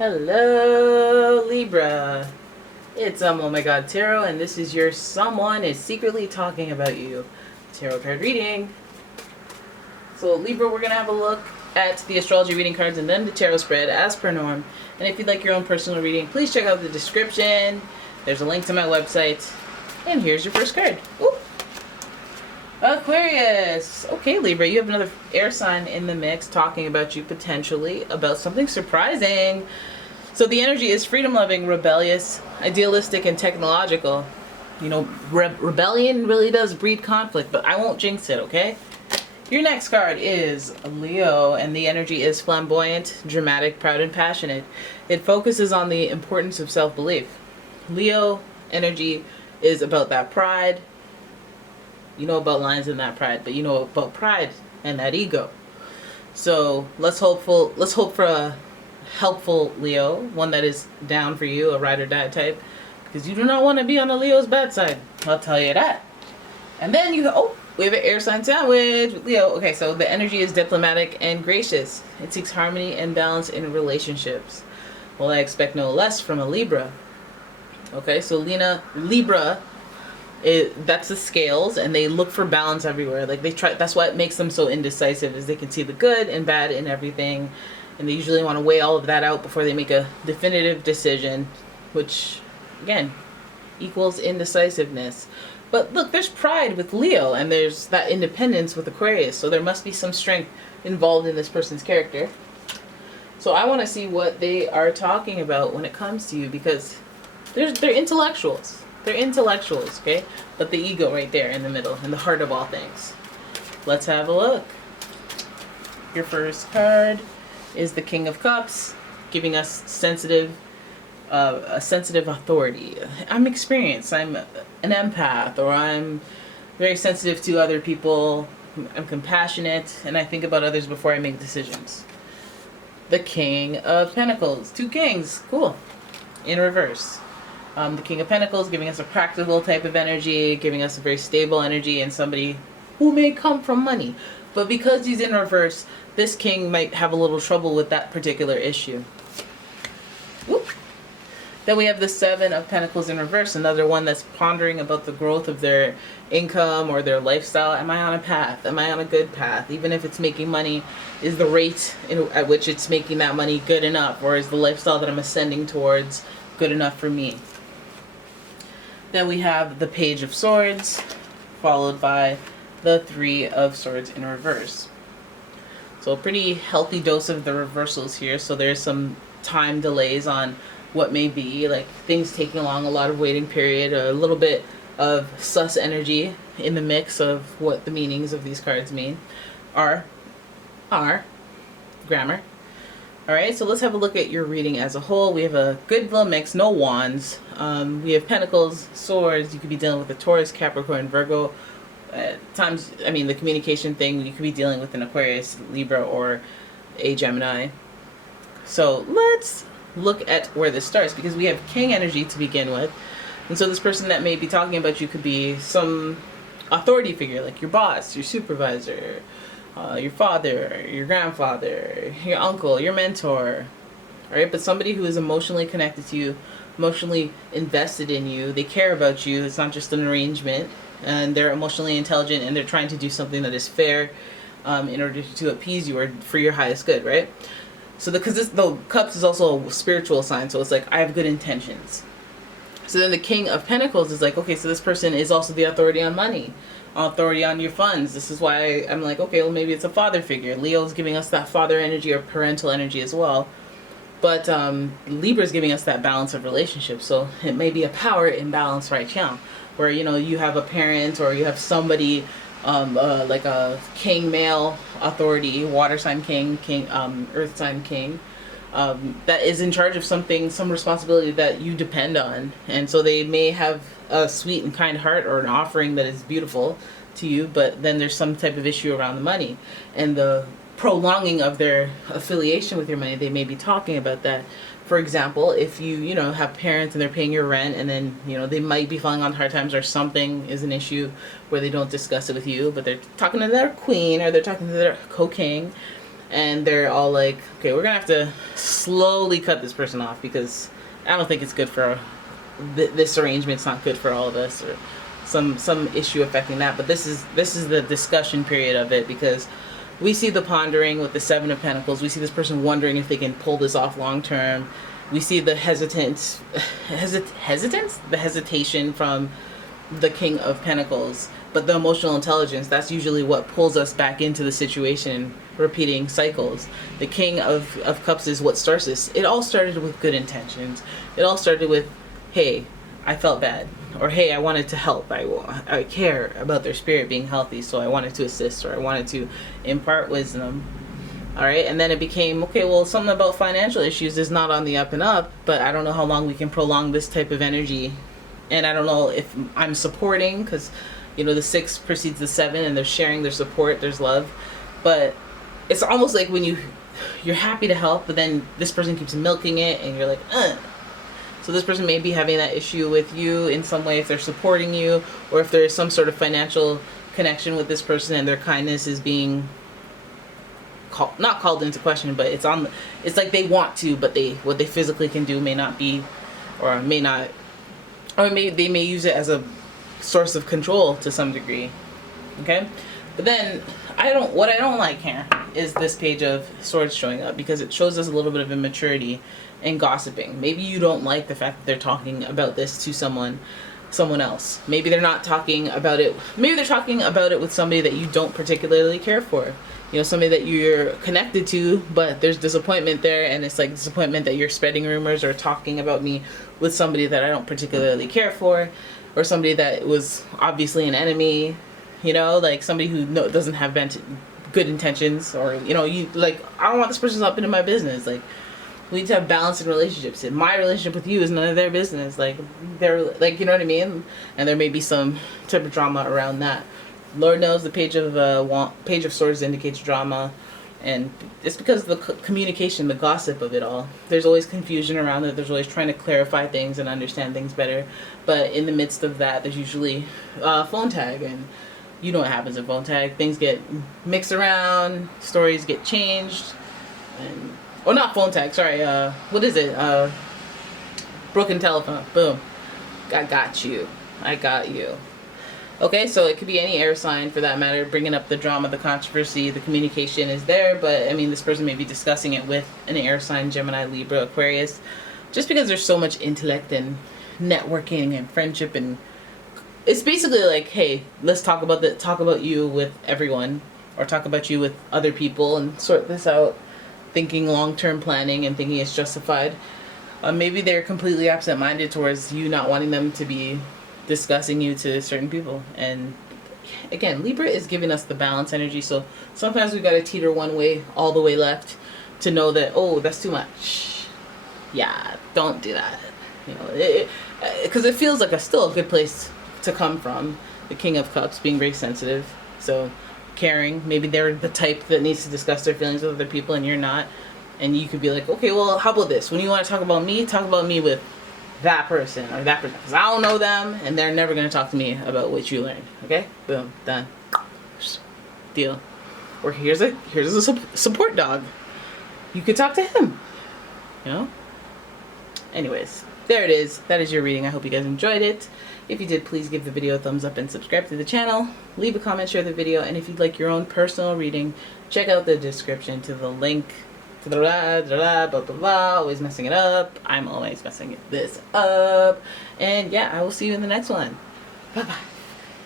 Hello, Libra. It's umomgtarot, and this is your someone is secretly talking about you tarot card reading. So, Libra, we're going to have a look at the astrology reading cards and then the tarot spread as per norm. And if you'd like your own personal reading, please check out the description. There's a link to my website. And here's your first card. Ooh. Aquarius. Okay, Libra, you have another air sign in the mix talking about you potentially about something surprising. So the energy is freedom-loving, rebellious, idealistic, and technological. You know, rebellion really does breed conflict, but I won't jinx it, okay? Your next card is Leo, and the energy is flamboyant, dramatic, proud, and passionate. It focuses on the importance of self-belief. Leo energy is about that pride. You know about lions and that pride, but you know about pride and that ego. So let's hope for a helpful Leo, one that is down for you, a ride or die type, because you do not want to be on a Leo's bad side. I'll tell you that. And then we have an air sign sandwich with Leo. Okay, so the energy is diplomatic and gracious. It seeks harmony and balance in relationships. Well, I expect no less from a Libra. Okay, so Libra, that's the scales, and they look for balance everywhere. Like they try. That's why it makes them so indecisive, is they can see the good and bad in everything, and they usually want to weigh all of that out before they make a definitive decision, which again equals indecisiveness. But look, there's pride with Leo, and there's that independence with Aquarius. So there must be some strength involved in this person's character. So I want to see what they are talking about when it comes to you, because they're intellectuals. They're intellectuals, okay? But the ego right there in the middle, in the heart of all things. Let's have a look. Your first card is the King of Cups, giving us a sensitive authority. I'm experienced. I'm an empath, or I'm very sensitive to other people. I'm compassionate, and I think about others before I make decisions. The King of Pentacles. Two kings. Cool. In reverse. The King of Pentacles giving us a practical type of energy, giving us a very stable energy, and somebody who may come from money. But because he's in reverse, this king might have a little trouble with that particular issue. Whoop. Then we have the Seven of Pentacles in reverse, another one that's pondering about the growth of their income or their lifestyle. Am I on a path? Am I on a good path? Even if it's making money, is the rate at which it's making that money good enough? Or is the lifestyle that I'm ascending towards good enough for me? Then we have the Page of Swords, followed by the Three of Swords in reverse. So a pretty healthy dose of the reversals here. So there's some time delays on what may be, like things taking along, a lot of waiting period, a little bit of sus energy in the mix of what the meanings of these cards mean. Are grammar. Alright, so let's have a look at your reading as a whole. We have a good little mix, no wands. We have Pentacles, Swords. You could be dealing with a Taurus, Capricorn, Virgo. At times, I mean, the communication thing, you could be dealing with an Aquarius, Libra, or a Gemini. So let's look at where this starts, because we have King energy to begin with. And so this person that may be talking about you could be some authority figure, like your boss, your supervisor, your father, your grandfather, your uncle, your mentor, right? But somebody who is emotionally connected to you, emotionally invested in you. They care about you. It's not just an arrangement, and they're emotionally intelligent, and they're trying to do something that is fair in order to appease you or for your highest good, right? So because the Cups is also a spiritual sign, so it's like, I have good intentions. So then the King of Pentacles is like, okay, so this person is also the authority on money, authority on your funds. This is why I'm like, okay, well, maybe it's a father figure. Leo's giving us that father energy or parental energy as well. But Libra's giving us that balance of relationships. So it may be a power imbalance right now, where, you know, you have a parent or you have somebody like a king male authority, water sign king, earth sign king, that is in charge of something, some responsibility that you depend on. And so they may have a sweet and kind heart or an offering that is beautiful to you, but then there's some type of issue around the money and the prolonging of their affiliation with your money. They may be talking about that. For example, if you have parents and they're paying your rent, and then they might be falling on hard times, or something is an issue where they don't discuss it with you, but they're talking to their queen or they're talking to their co-king, and they're all like, okay, we're gonna have to slowly cut this person off because I don't think it's good for this arrangement's not good for all of us, or some issue affecting that. But this is the discussion period of it, because we see the pondering with the Seven of Pentacles. We see this person wondering if they can pull this off long term. We see the hesitation from the King of Pentacles. But the emotional intelligence, that's usually what pulls us back into the situation, repeating cycles. The King of Cups is what starts this. It all started with good intentions. It all started with, hey, I felt bad. Or, hey, I wanted to help. I care about their spirit being healthy, so I wanted to assist, or I wanted to impart wisdom. All right, and then it became, okay, well, something about financial issues is not on the up and up, but I don't know how long we can prolong this type of energy. And I don't know if I'm supporting, because, you know, the 6 precedes the 7, and they're sharing their support, there's love. But it's almost like when you're happy to help, but then this person keeps milking it, and you're like, ugh. So this person may be having that issue with you in some way, if they're supporting you, or if there's some sort of financial connection with this person and their kindness is being not called into question, but it's like they want to, but what they physically can do may not be, or may not, or they may use it as a source of control to some degree. Okay, but then what I don't like here is this Page of Swords showing up, because it shows us a little bit of immaturity and gossiping. Maybe you don't like the fact that they're talking about this to someone else. Maybe they're not talking about it. Maybe they're talking about it with somebody that you don't particularly care for. You know, somebody that you're connected to, but there's disappointment there, and it's like disappointment that you're spreading rumors or talking about me with somebody that I don't particularly care for, or somebody that was obviously an enemy. You know, like somebody who doesn't have good intentions, or, you know, you like, I don't want this person up into my business. Like, we need to have balance in relationships, and my relationship with you is none of their business. Like, they're like, you know what I mean? And there may be some type of drama around that. Lord knows the Page of Swords indicates drama, and it's because of the communication, the gossip of it all. There's always confusion around it. There's always trying to clarify things and understand things better. But in the midst of that, there's usually phone tag, and you know what happens in phone tag. Things get mixed around, stories get changed, and not phone tag, sorry, what is it? Broken telephone. Boom. I got you. Okay, so it could be any air sign for that matter, bringing up the drama, the controversy, the communication is there, but I mean, this person may be discussing it with an air sign, Gemini, Libra, Aquarius, just because there's so much intellect and networking and friendship, and it's basically like, hey, let's talk about you with everyone, or talk about you with other people and sort this out, thinking long-term planning and thinking it's justified. Maybe they're completely absent-minded towards you not wanting them to be discussing you to certain people. And again, Libra is giving us the balance energy, so sometimes we got to teeter one way all the way left to know that, oh, that's too much. Yeah, don't do that. You know, because it feels like still a good place to come from. The King of Cups being very sensitive, so caring. Maybe they're the type that needs to discuss their feelings with other people, and you're not. And you could be like, okay, well, how about this? When you want to talk about me with that person or that person, because I don't know them, and they're never going to talk to me about what you learned. Okay, boom, done, deal. Or here's a support dog. You could talk to him. You know. Anyways, there it is. That is your reading. I hope you guys enjoyed it. If you did, please give the video a thumbs up and subscribe to the channel. Leave a comment, share the video, and if you'd like your own personal reading, check out the description to the link. Blah, blah, blah, blah, blah. Always messing it up. I'm always messing this up. And yeah, I will see you in the next one. Bye-bye.